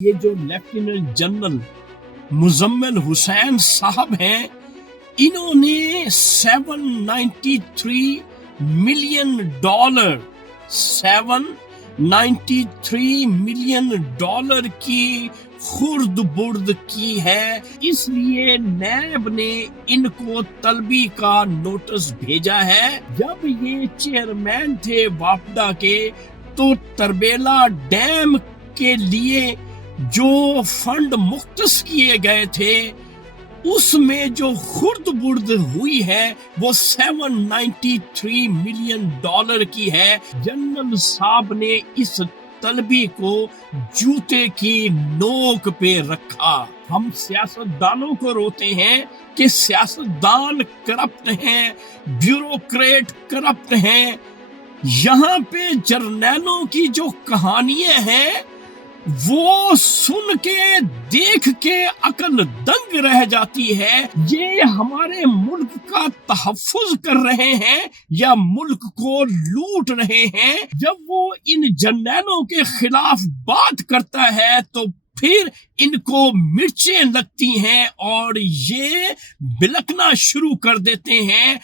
یہ جو lieutenant general Muzammil حسین صاحب ہیں، انہوں نے $793 ملین کی خرد برد کی ہے۔ اس لیے نیب نے ان کو طلبی کا نوٹس بھیجا ہے۔ جب یہ چیئرمین تھے واپڈا کے تو تربیلا ڈیم کے لیے جو فنڈ مختص کیے گئے تھے اس میں جو خرد برد ہوئی ہے وہ $793 ملین کی ہے۔ جنرل صاحب نے اس طلبی کو جوتے کی نوک پہ رکھا۔ ہم سیاستدانوں کو روتے ہیں کہ سیاستدان کرپٹ ہیں، بیوروکریٹ کرپٹ ہیں۔ یہاں پہ جرنیلوں کی جو کہانیاں ہیں وہ سن کے دیکھ کے عقل دنگ رہ جاتی ہے۔ یہ ہمارے ملک کا تحفظ کر رہے ہیں یا ملک کو لوٹ رہے ہیں؟ جب وہ ان جرنیلوں کے خلاف بات کرتا ہے تو پھر ان کو مرچیں لگتی ہیں اور یہ بلکنا شروع کر دیتے ہیں۔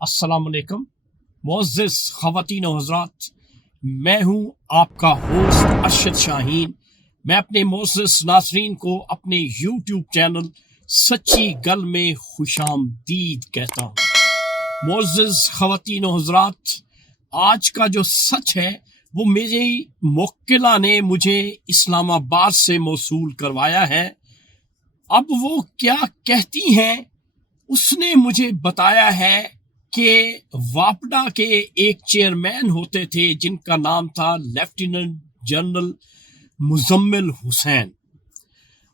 السلام علیکم معزز خواتین و حضرات، میں ہوں آپ کا ہوسٹ ارشد شاہین۔ میں اپنے معزز ناظرین کو اپنے یوٹیوب چینل سچی گل میں خوش آمدید کہتا ہوں۔ معزز خواتین و حضرات، آج کا جو سچ ہے وہ میری موکلہ نے مجھے اسلام آباد سے موصول کروایا ہے۔ اب وہ کیا کہتی ہیں، اس نے مجھے بتایا ہے کہ واپڈا کے ایک چیئرمین ہوتے تھے جن کا نام تھا لیفٹیننٹ جنرل مزمل حسین۔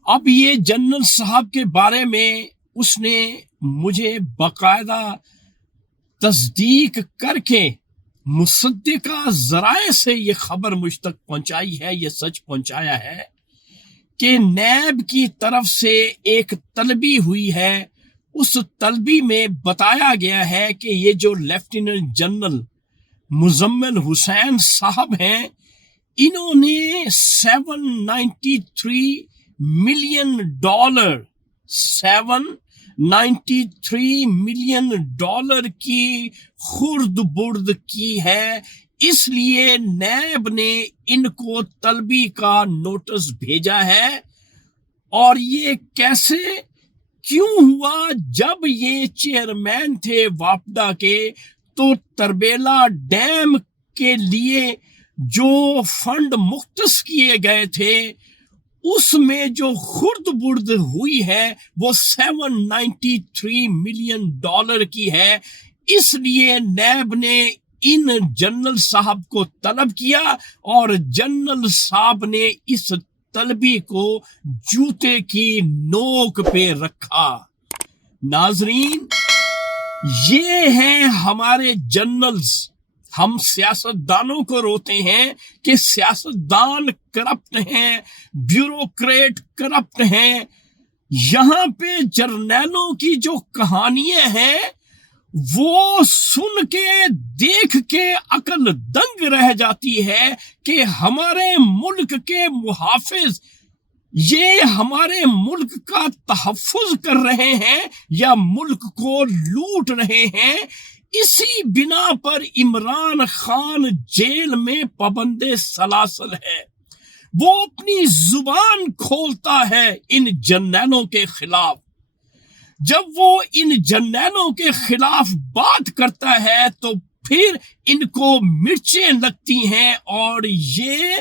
اب یہ جنرل صاحب کے بارے میں اس نے مجھے باقاعدہ تصدیق کر کے مصدقہ ذرائع سے یہ خبر مجھ تک پہنچائی ہے، یہ سچ پہنچایا ہے کہ نیب کی طرف سے ایک طلبی ہوئی ہے۔ اس طلبی میں بتایا گیا ہے کہ یہ جو لیفٹیننٹ جنرل مزمل حسین صاحب ہیں، انہوں نے $793 ملین کی خرد برد کی ہے۔ اس لیے نیب نے ان کو طلبی کا نوٹس بھیجا ہے۔ اور یہ کیسے کیوں ہوا؟ جب یہ چیئرمین تھے واپڈا کے تو تربیلا ڈیم کے لیے جو فنڈ مختص کیے گئے تھے اس میں جو خرد برد ہوئی ہے وہ $793 ملین کی ہے۔ اس لیے نیب نے ان جنرل صاحب کو طلب کیا اور جنرل صاحب نے اس طلبی کو جوتے کی نوک پہ رکھا۔ ناظرین، یہ ہیں ہمارے جنرلز۔ ہم سیاستدانوں کو روتے ہیں کہ سیاستدان کرپٹ ہیں، بیوروکریٹ کرپٹ ہیں۔ یہاں پہ جرنیلوں کی جو کہانیاں ہیں وہ سن کے دیکھ کے عقل دنگ رہ جاتی ہے کہ ہمارے ملک کے محافظ یہ ہمارے ملک کا تحفظ کر رہے ہیں یا ملک کو لوٹ رہے ہیں۔ اسی بنا پر عمران خان جیل میں پابند سلاسل ہے۔ وہ اپنی زبان کھولتا ہے ان جرنیلوں کے خلاف۔ جب وہ ان جرنیلوں کے خلاف بات کرتا ہے تو پھر ان کو مرچیں لگتی ہیں اور یہ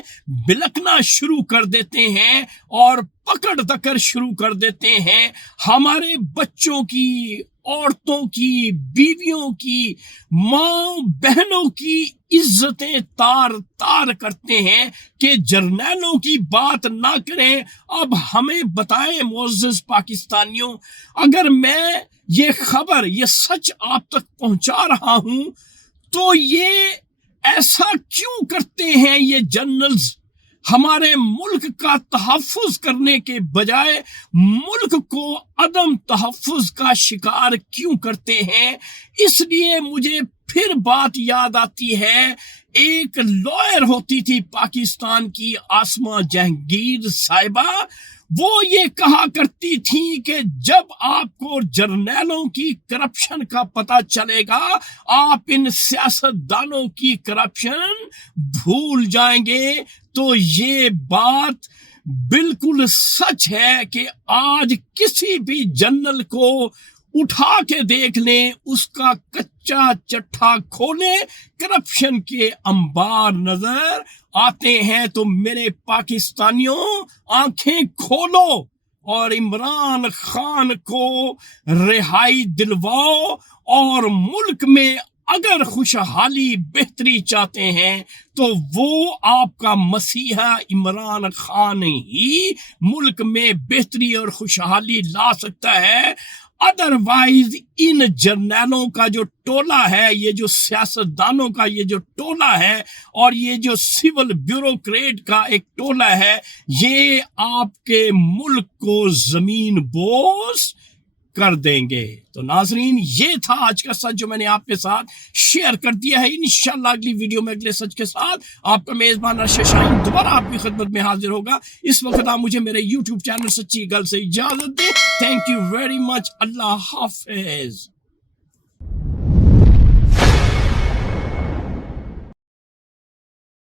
بلکنا شروع کر دیتے ہیں اور پکڑ دکڑ شروع کر دیتے ہیں۔ ہمارے بچوں کی، عورتوں کی، بیویوں کی، ماں بہنوں کی عزتیں تار تار کرتے ہیں کہ جرنیلوں کی بات نہ کریں۔ اب ہمیں بتائیں معزز پاکستانیوں، اگر میں یہ خبر، یہ سچ آپ تک پہنچا رہا ہوں تو یہ ایسا کیوں کرتے ہیں یہ جنرلز؟ ہمارے ملک کا تحفظ کرنے کے بجائے ملک کو عدم تحفظ کا شکار کیوں کرتے ہیں؟ اس لیے مجھے پھر بات یاد آتی ہے، ایک لائر ہوتی تھی پاکستان کی آسما جہانگیر صاحبہ، وہ یہ کہا کرتی تھی کہ جب آپ کو جرنیلوں کی کرپشن کا پتہ چلے گا آپ ان سیاستدانوں کی کرپشن بھول جائیں گے۔ تو یہ بات بالکل سچ ہے کہ آج کسی بھی جنرل کو اٹھا کے دیکھ لیں، اس کا کچا چٹھا کھولیں، کرپشن کے انبار نظر آتے ہیں۔ تو میرے پاکستانیوں، آنکھیں کھولو اور عمران خان کو رہائی دلواؤ، اور ملک میں اگر خوشحالی بہتری چاہتے ہیں تو وہ آپ کا مسیحا عمران خان ہی ملک میں بہتری اور خوشحالی لا سکتا ہے۔ ادروائز ان جرنیلوں کا جو ٹولہ ہے، یہ جو سیاستدانوں کا یہ جو ٹولہ ہے، اور یہ جو سول بیوروکریٹ کا ایک ٹولہ ہے، یہ آپ کے ملک کو زمین بوس کر دیں گے۔ تو ناظرین، یہ تھا آج کا سچ جو میں نے آپ کے ساتھ شیئر کر دیا ہے۔ انشاءاللہ اگلی ویڈیو میں اگلے سچ کے ساتھ آپ کا میزبان ارشد شاہین دوبارہ آپ کی خدمت میں حاضر ہوگا۔ اس وقت آپ مجھے میرے یوٹیوب چینل سچی گل سے اجازت دیں۔ Thank you very much. اللہ حافظ۔